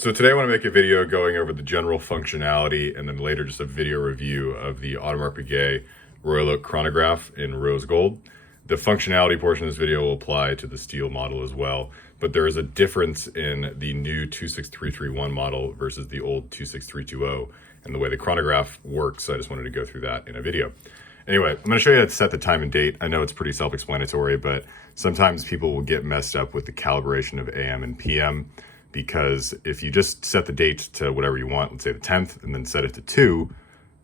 So today I want to make a video going over the general functionality and then later just a video review of the Audemars Piguet Royal Oak chronograph in rose gold. The functionality portion of this video will apply to the steel model as well, but there is a difference in the new 26331 model versus the old 26320 and the way the chronograph works. So I just wanted to go through that in a video. Anyway, I'm going to show you how to set the time and date. I know it's pretty self-explanatory, but sometimes people will get messed up with the calibration of AM and PM, because if you just set the date to whatever you want, let's say the 10th, and then set it to 2,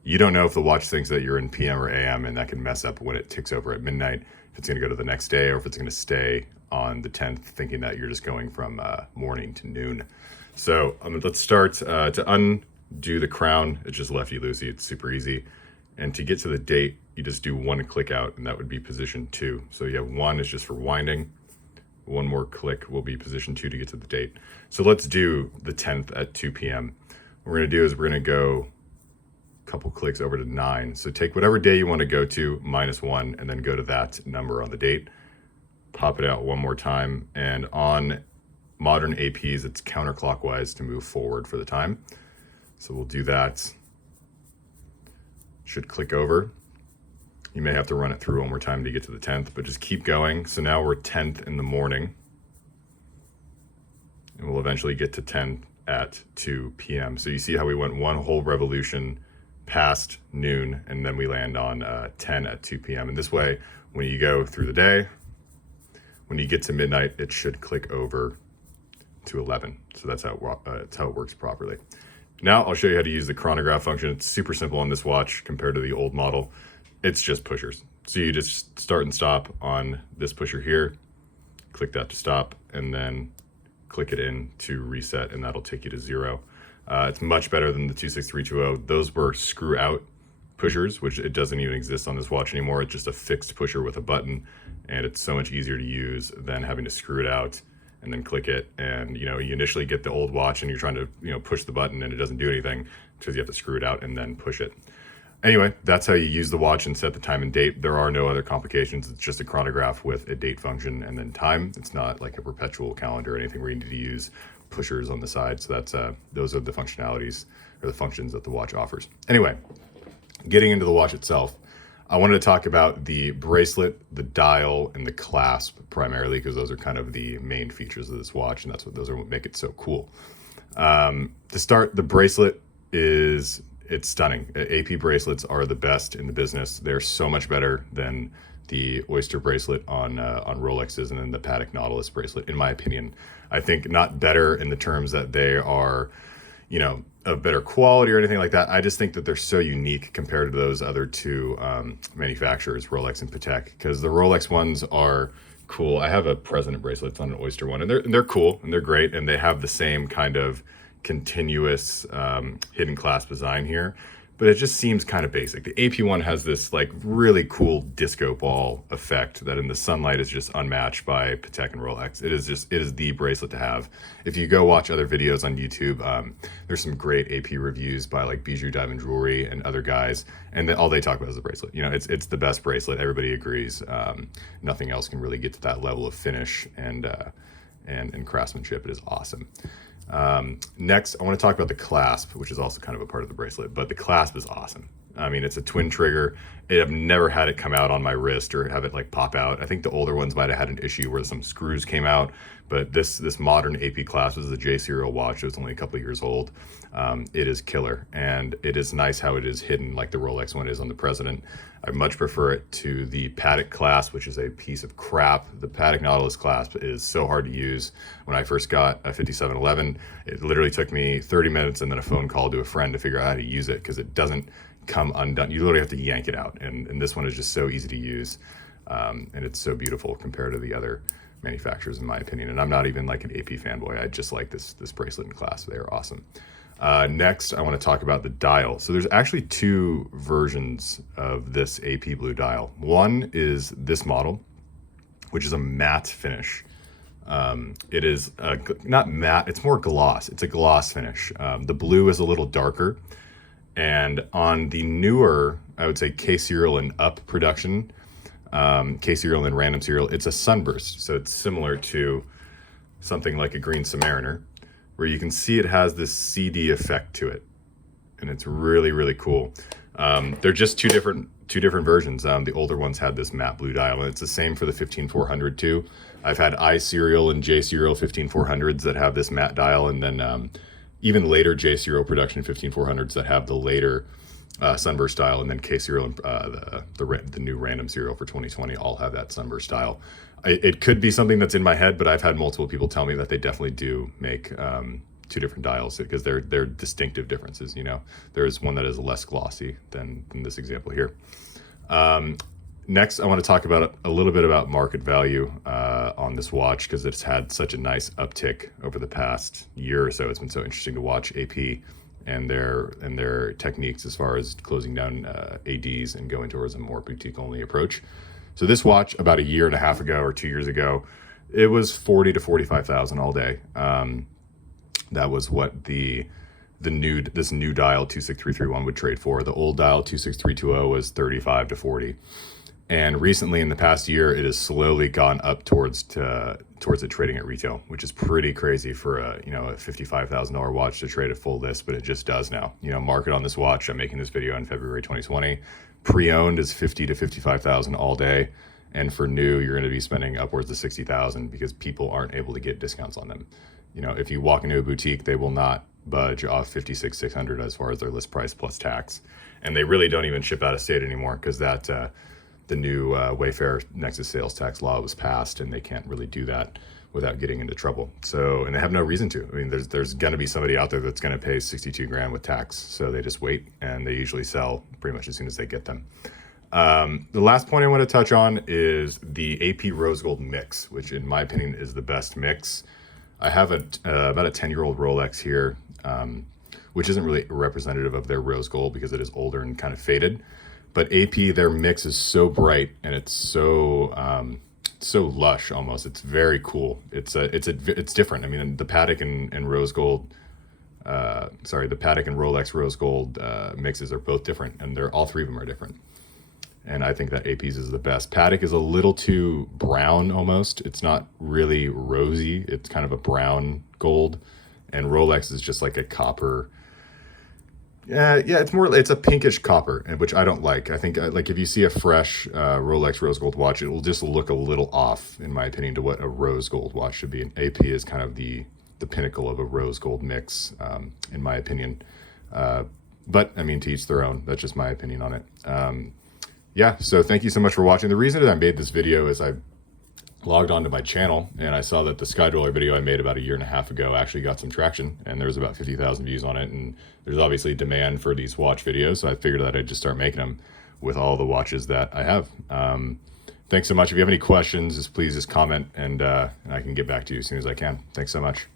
you don't know if the watch thinks that you're in PM or AM, and that can mess up when it ticks over at midnight, if it's going to go to the next day or if it's going to stay on the 10th thinking that you're just going from morning to noon. So let's start. To undo the crown, it's just lefty-loosey. It's super easy. And to get to the date, you just do one click out, and that would be position 2. So you have 1 is just for winding. One more click will be position 2 to get to the date. So let's do the 10th at 2 p.m. What we're going to do is we're going to go a couple clicks over to 9. So take whatever day you want to go to, -1, and then go to that number on the date. Pop it out one more time. And on modern APs, it's counterclockwise to move forward for the time. So we'll do that. Should click over. You may have to run it through one more time to get to the 10th, but just keep going. So now we're 10th in the morning, and we'll eventually get to 10 at 2 p.m. So you see how we went one whole revolution past noon, and then we land on 10 at 2 p.m. And this way, when you go through the day, when you get to midnight, it should click over to 11. So that's how it works properly. Now I'll show you how to use the chronograph function. It's super simple on this watch compared to the old model. It's just pushers. So you just start and stop on this pusher here, click that to stop, and then click it in to reset, and that'll take you to 0. It's much better than the 26320. Those were screw out pushers, which it doesn't even exist on this watch anymore. It's just a fixed pusher with a button, and it's so much easier to use than having to screw it out and then click it. And you initially get the old watch and you're trying to push the button and it doesn't do anything because you have to screw it out and then push it. Anyway, that's how you use the watch and set the time and date. There are no other complications. It's just a chronograph with a date function and then time. It's not like a perpetual calendar or anything where you need to use pushers on the side. So that's those are the functionalities or the functions that the watch offers. Anyway, getting into the watch itself, I wanted to talk about the bracelet, the dial, and the clasp primarily, because those are kind of the main features of this watch, and those are what make it so cool. To start, the bracelet it's stunning. AP bracelets are the best in the business. They're so much better than the Oyster bracelet on Rolexes and then the Patek Nautilus bracelet, in my opinion. I think not better in the terms that they are, of better quality or anything like that. I just think that they're so unique compared to those other two manufacturers, Rolex and Patek, because the Rolex ones are cool. I have a President bracelet. It's on an Oyster one, and they're cool and they're great, and they have the same kind of continuous hidden clasp design here, but it just seems kind of basic. The AP one has this like really cool disco ball effect that in the sunlight is just unmatched by Patek and Rolex. It is the bracelet to have. If you go watch other videos on YouTube, there's some great AP reviews by like Bijou Diamond Jewelry and other guys, and all they talk about is the bracelet. It's the best bracelet. Everybody agrees. Nothing else can really get to that level of finish and craftsmanship. It is awesome. Next, I want to talk about the clasp, which is also kind of a part of the bracelet, but the clasp is awesome. I mean, it's a twin trigger. I've never had it come out on my wrist or have it like pop out. I think the older ones might have had an issue where some screws came out, but this modern AP clasp is a J serial watch. It was only a couple of years old. It is killer, and it is nice how it is hidden like the Rolex one is on the President. I much prefer it to the Patek clasp, which is a piece of crap. The Patek Nautilus clasp is so hard to use. When I first got a 5711, it literally took me 30 minutes and then a phone call to a friend to figure out how to use it, because it doesn't come undone. You literally have to yank it out, and this one is just so easy to use, and it's so beautiful compared to the other manufacturers, in my opinion. And I'm not even like an AP fanboy. I just like this bracelet and clasp. They are awesome. Next, I want to talk about the dial. So there's actually 2 versions of this AP Blue dial. One is this model, which is a matte finish. It is not matte, it's more gloss. It's a gloss finish. The blue is a little darker. And on the newer, I would say K serial and up production, K serial and random serial, it's a sunburst. So it's similar to something like a green Submariner. where you can see it has this CD effect to it. And it's really, really cool. They're just two different versions. The older ones had this matte blue dial, and it's the same for the 15400 too. I've had I serial and J serial 15400s that have this matte dial, and then even later J serial production 15400s that have the later sunburst dial, and then K serial and the new random serial for 2020 all have that sunburst dial. It could be something that's in my head, but I've had multiple people tell me that they definitely do make two different dials, because they're distinctive differences. You know, there's one that is less glossy than this example here. Next, I want to talk about a little bit about market value on this watch, because it's had such a nice uptick over the past year or so. It's been so interesting to watch AP and their techniques as far as closing down ADs and going towards a more boutique only approach. So this watch, about a year and a half ago or 2 years ago, it was 40 to 45,000 all day. That was what this new dial 26331 would trade for. The old dial 26320 was 35 to 40. And recently, in the past year, it has slowly gone up towards it trading at retail, which is pretty crazy for a $55,000 watch to trade at full list, but it just does now. You know, market on this watch, I'm making this video in February 2020. Pre-owned is 50 to 55,000 all day, and for new, you're going to be spending upwards of 60,000 because people aren't able to get discounts on them. You know, if you walk into a boutique, they will not budge off 56,600 as far as their list price plus tax, and they really don't even ship out of state anymore, because that the new Wayfair Nexus sales tax law was passed, and they can't really do that without getting into trouble. So, and they have no reason to. I mean, there's going to be somebody out there that's going to pay 62 grand with tax, so they just wait, and they usually sell pretty much as soon as they get them. The last point I want to touch on is the AP Rose Gold mix, which in my opinion is the best mix. I have about a 10-year-old Rolex here, which isn't really representative of their rose gold because it is older and kind of faded. But AP, their mix is so bright, and it's so lush almost. It's very cool. It's different. I mean, the Patek and rose gold, the Patek and Rolex rose gold mixes are both different, and all three of them are different. And I think that AP's is the best. Patek is a little too brown almost. It's not really rosy. It's kind of a brown gold, and Rolex is just like a copper. Yeah, it's a pinkish copper, which I don't like. I think like if you see a fresh Rolex rose gold watch, it will just look a little off, in my opinion, to what a rose gold watch should be. And AP is kind of the pinnacle of a rose gold mix, in my opinion. But I mean, to each their own. That's just my opinion on it. Yeah, so thank you so much for watching. The reason that I made this video is I logged onto my channel and I saw that the Skydweller video I made about a year and a half ago actually got some traction, and there was about 50,000 views on it, and there's obviously demand for these watch videos, so I figured that I'd just start making them with all the watches that I have. Thanks so much. If you have any questions, please just comment, and I can get back to you as soon as I can. Thanks so much.